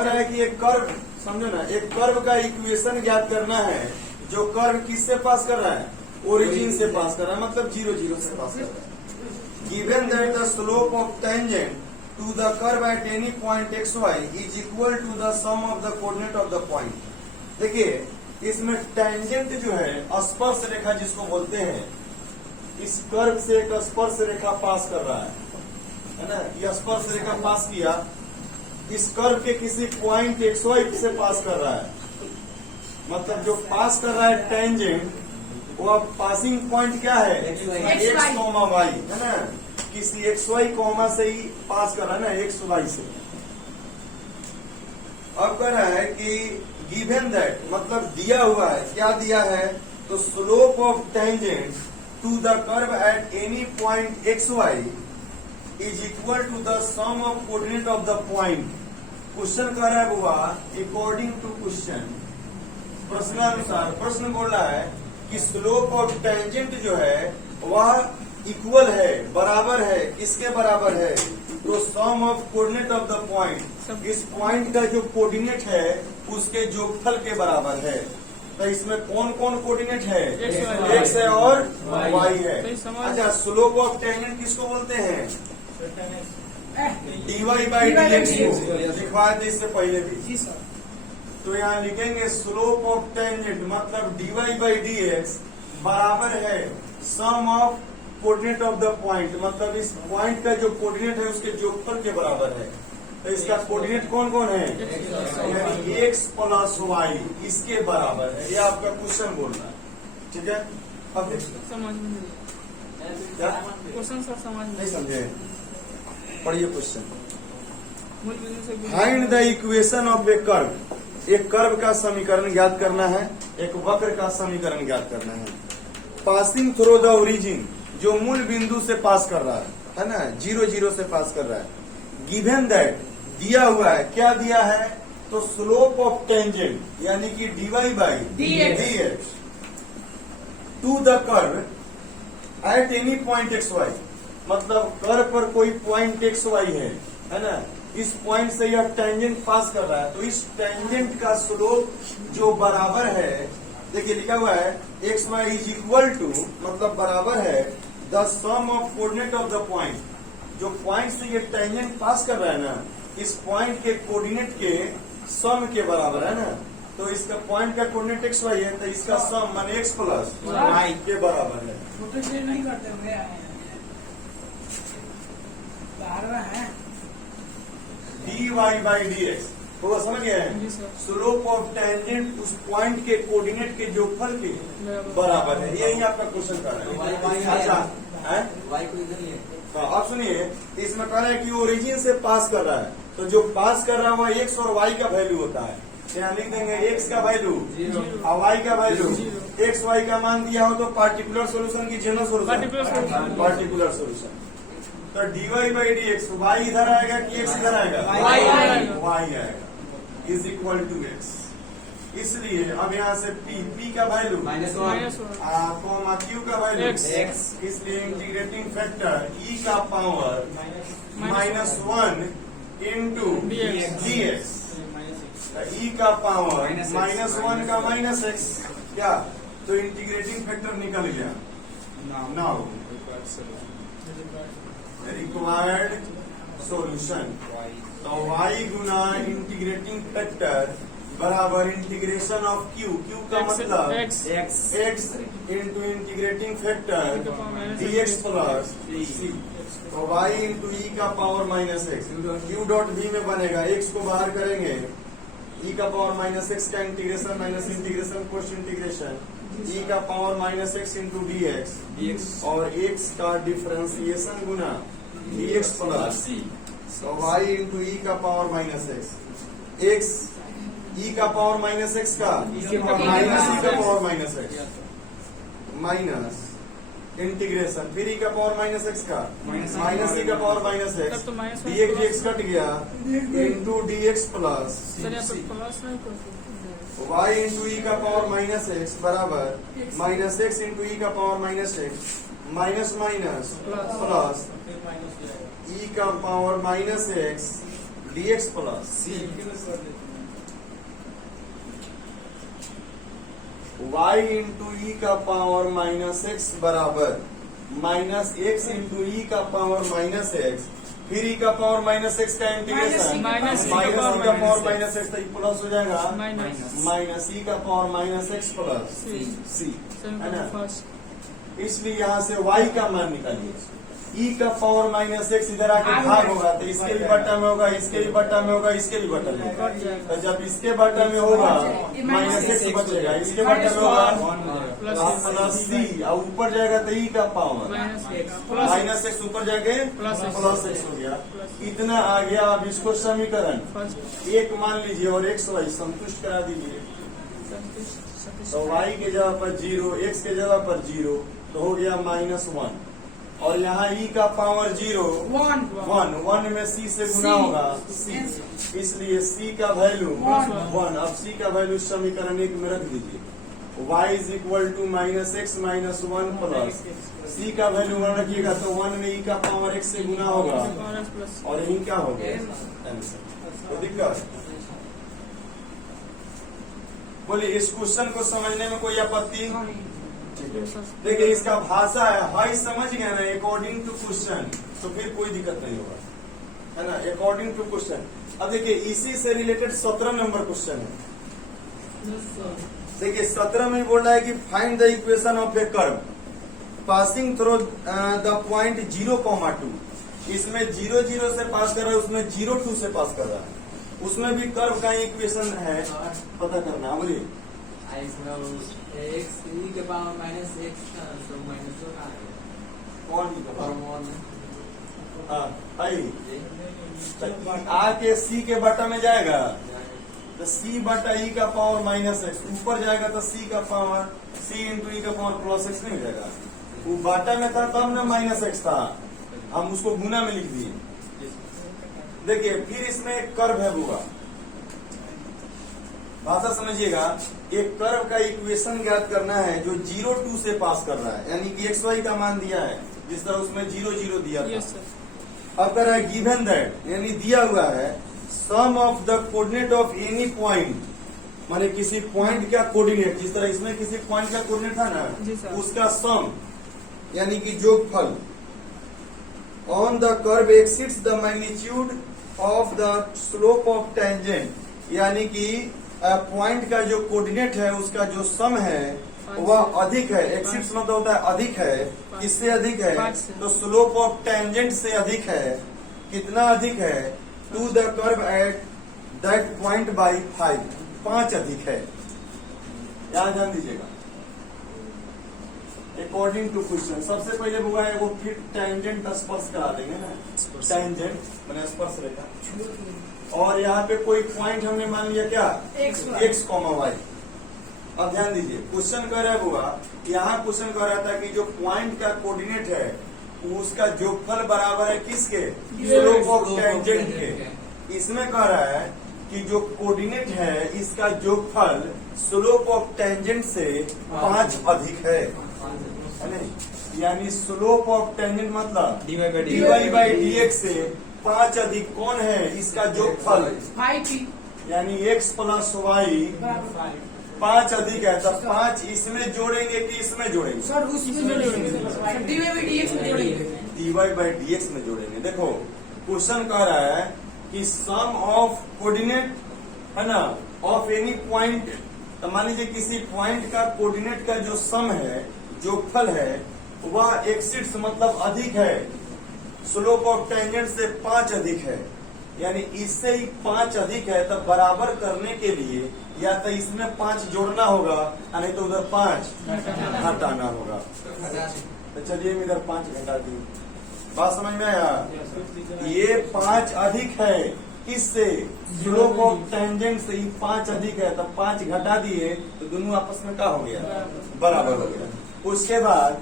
कह रहा है कि एक कर्व, समझो ना, एक कर्व का इक्वेशन ज्ञात करना है जो कर्व किससे पास कर रहा है, ओरिजिन से पास कर रहा है, मतलब 0 0 से पास कर रहा है। Given that the slope of tangent to the curve at any point x y is equal to the sum of the coordinate of the point. देखिए इसमें टेंजेंट जो है स्पर्श रेखा जिसको बोलते हैं, इस कर्व से एक स्पर्श रेखा पास कर रहा है ना, ये स्पर्श रेखा पास किया, इस कर्व के किसी पॉइंट एक्स वाई से पास कर रहा है, मतलब जो पास कर रहा है टेंजेंट, वो अब पासिंग पॉइंट क्या है, एक्स कॉमा वाई है ना, किसी एक्स वाई कॉमा से ही पास कर रहा है ना, एक्स वाई से। अब कह रहा है कि गिवन दैट, मतलब दिया हुआ है, क्या दिया है, तो slope of tangent to the curve at any point x y is equal to the sum of coordinate of the point. Question कह रहा है बुआ, अकॉर्डिंग टू क्वेश्चन, प्रश्नानुसार प्रश्न बोल रहा है कि स्लोप ऑफ टेंजेंट जो है वह इक्वल है, बराबर है, किसके बराबर है, तो sum of coordinate of the point, इस पॉइंट का जो कोऑर्डिनेट है उसके जोगफल के बराबर है। तो इसमें कौन कौन कोऑर्डिनेट है, एक्स है और वाई है। अच्छा, स्लोप ऑफ टेंजेंट किसको बोलते हैं, डीवाई बाई डी एक्स को लिखवाए थे इससे पहले भी। तो यहाँ लिखेंगे स्लोप ऑफ टेंजेंट मतलब डीवाई बाई डी एक्स बराबर है sum of coordinate of the point, मतलब इस पॉइंट का जो कोऑर्डिनेट है उसके जोगफल के बराबर है। तो इसका कोऑर्डिनेट कौन कौन है, यानी एक्स प्लस वाई, इसके बराबर है। ये आपका क्वेश्चन बोल रहा है, ठीक है। अब समझ में क्या क्वेश्चन सर समझ में नहीं समझे, पढ़िए क्वेश्चन। मूल बिंदु से find the equation of A curve, एक कर्व का समीकरण ज्ञात करना है, एक वक्र का समीकरण ज्ञात करना है। पासिंग थ्रू द ओरिजिन, जो मूल बिंदु से पास कर रहा है ना, 0 0 से पास कर रहा है। गिवन दैट, दिया हुआ है, क्या दिया है, तो स्लोप ऑफ टेंजेंट यानी कि d y by d x to the curve at any point x y, मतलब कर्व पर कोई पॉइंट एक्स वाई है ना, इस पॉइंट से यह टेंजेंट पास कर रहा है, तो इस टेंजेंट का स्लोप जो बराबर है, देखिए लिखा हुआ है x y is equal to, मतलब बराबर है the sum of coordinate of the point, जो पॉइंट से ये टेंजेंट पास कर रहा है ना, इस पॉइंट के कोऑर्डिनेट के सम के बराबर है ना। तो इसका पॉइंट का कोऑर्डिनेट एक्स वाई है, तो इसका सम माने एक्स प्लस वाई के बराबर है। नहीं करते होंगे d y by d x, तो समझ गए हैं, स्लोप ऑफ टेंजेंट उस पॉइंट के कोऑर्डिनेट के जोगफल के बराबर है। यही आपका क्वेश्चन कर रहा है। अच्छा, वाई को इधर ले, तो अब सुनिए, इसमें कह रहा है कि ओरिजिन से पास कर रहा है, तो जो पास कर रहा है वह एक्स और वाई का वैल्यू होता है। यहाँ लिख देंगे एक्स का वैल्यू और वाई का वैल्यू। एक्स वाई का मान दिया हो तो पार्टिकुलर सोल्यूशन की जनरल सोल्यूशन, पार्टिकुलर सोल्यूशन। तो d y by d x, y इधर आएगा कि एक्स इधर आएगा, वाई आएगा, वाई आएगा, इज इक्वल टू एक्स। इसलिए अब यहाँ से पी का वैल्यू -1 कॉमा क्यू का वैल्यू X, इसलिए इंटीग्रेटिंग फैक्टर ई का पावर -1 इंटू डी एक्स, ई का पावर -1 का -x, क्या, तो इंटीग्रेटिंग फैक्टर निकल गया। नाउ रिक्वायर्ड सॉल्यूशन, तो y गुना इंटीग्रेटिंग फैक्टर बराबर इंटीग्रेशन ऑफ क्यू, क्यू का मतलब x into integrating factor dx plus C, तो y इंटू ई का power -x, Q dot v में बनेगा, x को बाहर करेंगे, e का पावर -x का integration minus integration post integration, e का पावर -x इंटू dx और x का डिफरेंशिएशन गुना dx प्लस सी, तो y इंटू ई का पावर -x, ई का पावर -x का माइनस ई का पावर -x माइनस इंटीग्रेशन, फिर ई का पावर -x का माइनस ई का पावर -x, dx कट गया into dx plus y into E का पावर -x बराबर -x इंटू ई का power -x minus minus plus E का power -x dx plus y into E का power minus X बराबर minus X into E का power minus x, फिर E का power minus x का integration minus E minus का ई का power minus x, तो ई प्लस हो जाएगा माइनस माइनस ई का पावर माइनस एक्स प्लस सी सी, है ना। फर्स्ट इसलिए यहाँ से y का मान निकालिए, e का पावर माइनस एक्स इधर आके भाग होगा तो इसके भी बट्टा में होगा, इसके भी बट्टा में होगा, इसके भी बट्टा में होगा। तो जब इसके बट्टा में होगा माइनस एक्स बचेगा, इसके बट्टा में होगा प्लस सी, और ऊपर जाएगा तो e का पावर माइनस एक्स ऊपर जाके प्लस प्लस एक्स हो गया। इतना आ गया। अब इसको समीकरण फर्स्ट एक मान लीजिए और एक्स वाई संतुष्ट करा दीजिए। तो y के जगह पर 0, x के जगह पर 0, तो हो गया -1, और यहाँ e का पावर 0 1 में c से गुना होगा c, इसलिए c का वैल्यू 1। अब c का वैल्यू समीकरण 1 में रख दीजिए, y is equal to -x -1 plus c का वैल्यू 1 रखिएगा तो 1 में e का पावर x से गुना होगा, प्लस और यही क्या हो गया आंसर। तो दिक्कत बोलिए, इस क्वेश्चन को समझने में कोई आपत्ति? देखिए इसका भाषा है, हाई समझ गए ना, अकॉर्डिंग टू क्वेश्चन, तो फिर कोई दिक्कत नहीं होगा, है ना। According to question. अब देखिए इसी से रिलेटेड 17 नंबर क्वेश्चन है। देखिए 17 में बोल रहा है कि find the equation of A curve passing through the point 0,2। इसमें 0 0 से पास कर रहा है, उसमें 0 2 से पास कर रहा है, उसमें भी कर्व का इक्वेशन है, पता करना। बोलिए एक्स ई के पावर माइनस एक्स तो माइनस कौन आके सी के बटा में जाएगा तो सी बटा ई का पावर माइनस एक्स, ऊपर जाएगा तो सी का पावर सी इंटू ई का पावर प्लस एक्स नहीं हो जाएगा। वो बटा में था तब ना माइनस एक्स था, हम उसको गुना में लिख दिए। देखिए फिर इसमें एक कर्व है बुआ, भाषा समझिएगा। एक कर्व का इक्वेशन ज्ञात करना है जो 0 2 से पास कर रहा है, यानी कि एक्स वाई का मान दिया है, जिस तरह उसमें 0 0 दिया था। Yes sir. अब कह गिवन दैट, यानी दिया हुआ है sum of the coordinate of any point, माने किसी पॉइंट का कोऑर्डिनेट, जिस तरह इसमें किसी पॉइंट का कोऑर्डिनेट था जी ना, सर। उसका सम यानी कि जोगफल on the curve exceeds the magnitude of the slope of tangent, यानी कि पॉइंट का जो कोऑर्डिनेट है उसका जो सम है वह अधिक है। एक्सिड्स मतलब होता है अधिक है, किससे अधिक है? तो स्लोप ऑफ टेंजेंट से अधिक है। कितना अधिक है? To the curve at that point by 5 अधिक है। याद ध्यान दीजिएगा। अकॉर्डिंग टू क्वेश्चन सबसे पहले हुआ है वो फिर टेंजेंट स्पर्श करा देंगे ना, टेंजेंट मैंने स्पर्श रेखा, और यहाँ पे कोई पॉइंट हमने मान लिया क्या? X comma y. अब ध्यान दीजिए, क्वेश्चन कह रहा है बुआ, यहाँ क्वेश्चन कह रहा था कि जो पॉइंट का कोऑर्डिनेट है उसका जोगफल बराबर है किसके? स्लोप ऑफ टेंजेंट के। इसमें कह रहा है कि जो कोऑर्डिनेट है इसका जोगफल स्लोप ऑफ टेंजेंट से 5 अधिक है नहीं? यानी स्लोप ऑफ टेंजेंट मतलब dy बाई dx से 5 अधिक कौन है? इसका जोगफल, यानी x प्लस वाई 5 अधिक है। तब 5 इसमें जोड़ेंगे कि इसमें जोड़ेंगे? सर उसमें जोड़ेंगे। dy बाई dx में जोड़ेंगे। देखो क्वेश्चन कह रहा है कि सम ऑफ कोऑर्डिनेट है ना ऑफ एनी पॉइंट, तो मान लीजिए किसी पॉइंट का कोऑर्डिनेट का जो सम है, जोगफल है, वह एक्सिड्स मतलब अधिक है, स्लोप ऑफ टेंजेंट से 5 अधिक है, यानी इससे ही 5 अधिक है। तब बराबर करने के लिए या तो इसमें 5 जोड़ना होगा नहीं तो उधर 5 हटाना होगा। तो चलिए हम इधर 5 घटा दिए। बात समझ में आया? ये 5 अधिक है, किससे? स्लोप ऑफ टेंजेंट से ही 5 अधिक है, तब 5 घटा दिए तो दोनों आपस में क्या हो गया? बराबर हो गया। उसके बाद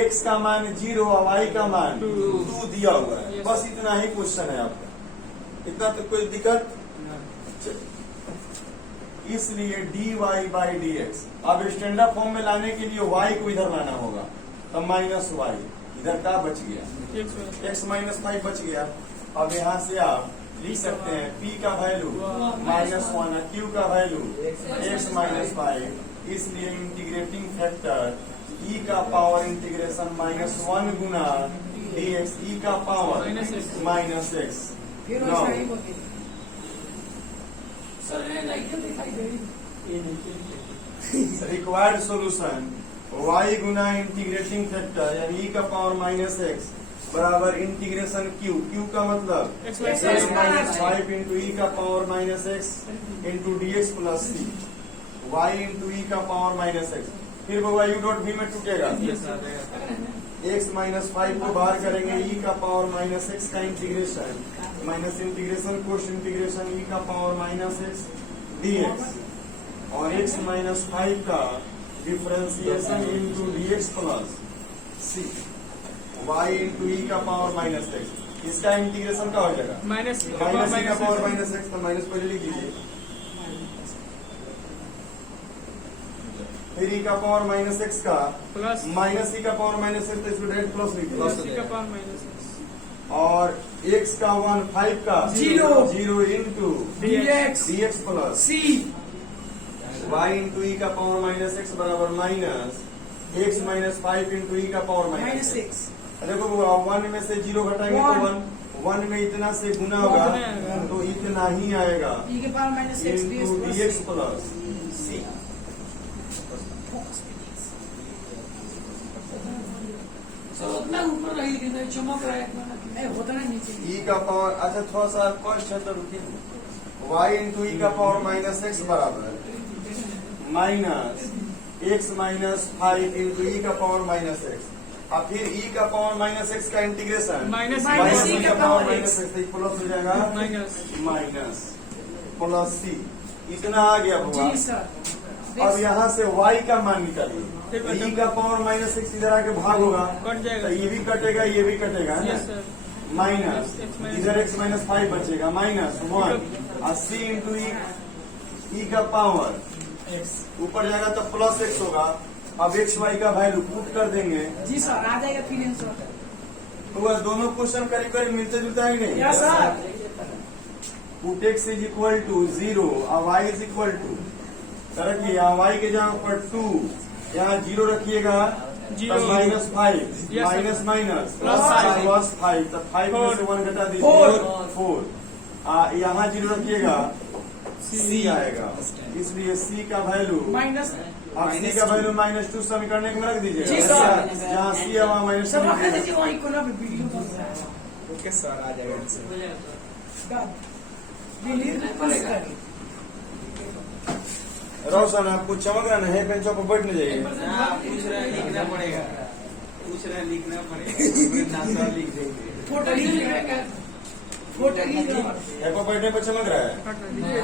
x का मान 0 और y का मान 2 दिया हुआ है। बस इतना ही क्वेश्चन है आपका, इतना तो कोई दिक्कत। इसलिए dy बाई dx, अब स्टैंडर्ड फॉर्म में लाने के लिए y को इधर लाना होगा, तब माइनस वाई, इधर क्या बच गया? x -5 बच गया। अब यहाँ से आप लिख सकते हैं P का वैल्यू -1 है, Q का वैल्यू x माइनस 5, इसलिए इंटीग्रेटिंग फैक्टर e का पावर इंटीग्रेशन -1 गुना dx e का पावर -x। फिर Now, वैसा ही बोलिए सर ये लाइट दिखाई दे रही रिक्वायर्ड सॉल्यूशन y गुना इंटीग्रेटिंग फैक्टर यानी e का पावर -x बराबर इंटीग्रेशन q का मतलब X x minus 5 into E का power -x into dx plus c, y into E का पावर -x। फिर वो u डॉट v में टूटेगा, x माइनस 5 को बाहर करेंगे, e का पावर -x का integration minus integration cos integration e का पावर -x dx और x माइनस 5 का differentiation into dx plus c, y into E का पावर -x, इसका इंटीग्रेशन का हो जाएगा माइनस -e का पावर -x, तो माइनस पहले लिख लीजिए, फिर e का पावर -x का प्लस माइनस e का पावर -x, तो इसको डायरेक्ट प्लस लिख का लीजिए, पावर माइनस और x का 1 5 का 0 into dx dx plus c y into E का पावर -x बराबर minus x minus 5 into E का पावर माइनस -x। 6 देखो 1 में से 0 घटाएंगे तो 1 में इतना से गुना होगा उतना आएगा। तो इतना ही आएगा e के power minus x into dx plus c। उतना ऊपर रही लेकिन चमक रहा है इतना होता ना नीचे e का पावर, अच्छा थोड़ा सा कौन क्षेत्र रुकिए, y इंटू ई का पावर -x बराबर minus x minus 5 into E का पावर -x, और फिर e का पावर -x का इंटीग्रेशन माइनस e का पावर -x, तो प्लस हो जाएगा माइनस माइनस प्लस c, इतना आ गया होगा। जी सर अब यहाँ से y का मान निकालिए, e का पावर -x इधर आके भाग होगा, कट जाएगा। तो ये भी कटेगा ये भी कटेगा, है यस ना, सर माइनस इधर x माइनस 5 बचेगा -1 और c इंटू ई का पावर ऊपर जाएगा तो प्लस x होगा। अब x y का वैल्यू पुट कर देंगे जी सर आ जाएगा फिर आंसर तो बस दोनों क्वेश्चन करीब करीब मिलते जुलते हैं कि नहीं। Yes sir put x is equal to 0 और y इज इक्वल टू, रखिए यहाँ y के जगह पर 2, यहाँ 0 रखिएगा zero. -5 Yes, sir. Minus minus Plus five. Plus 5, तो 5 में से 1 घटा Four. दीजिए 4, यहाँ 0 रखिएगा c आएगा, इसलिए c का वैल्यू माइनस अब c का वैल्यू -2 समीकरण में रख दीजिए, जी, सर। जहाँ c है वहाँ सब रख -2। दीजिए वहीं को ना वीडियो बन रहा है ओके सर आ जाएगा। डिलीट प्रेस करिए रोशन आपको चमक रहा है, बेंचों पर बैठने जाइए। पूछ रहे हैं लिखना पड़ेगा, लिख देंगे फोटो लिख रहा है फोटो लिख रहा है यहाँ पर बैठने पर चमक रहा है। कट दीजिए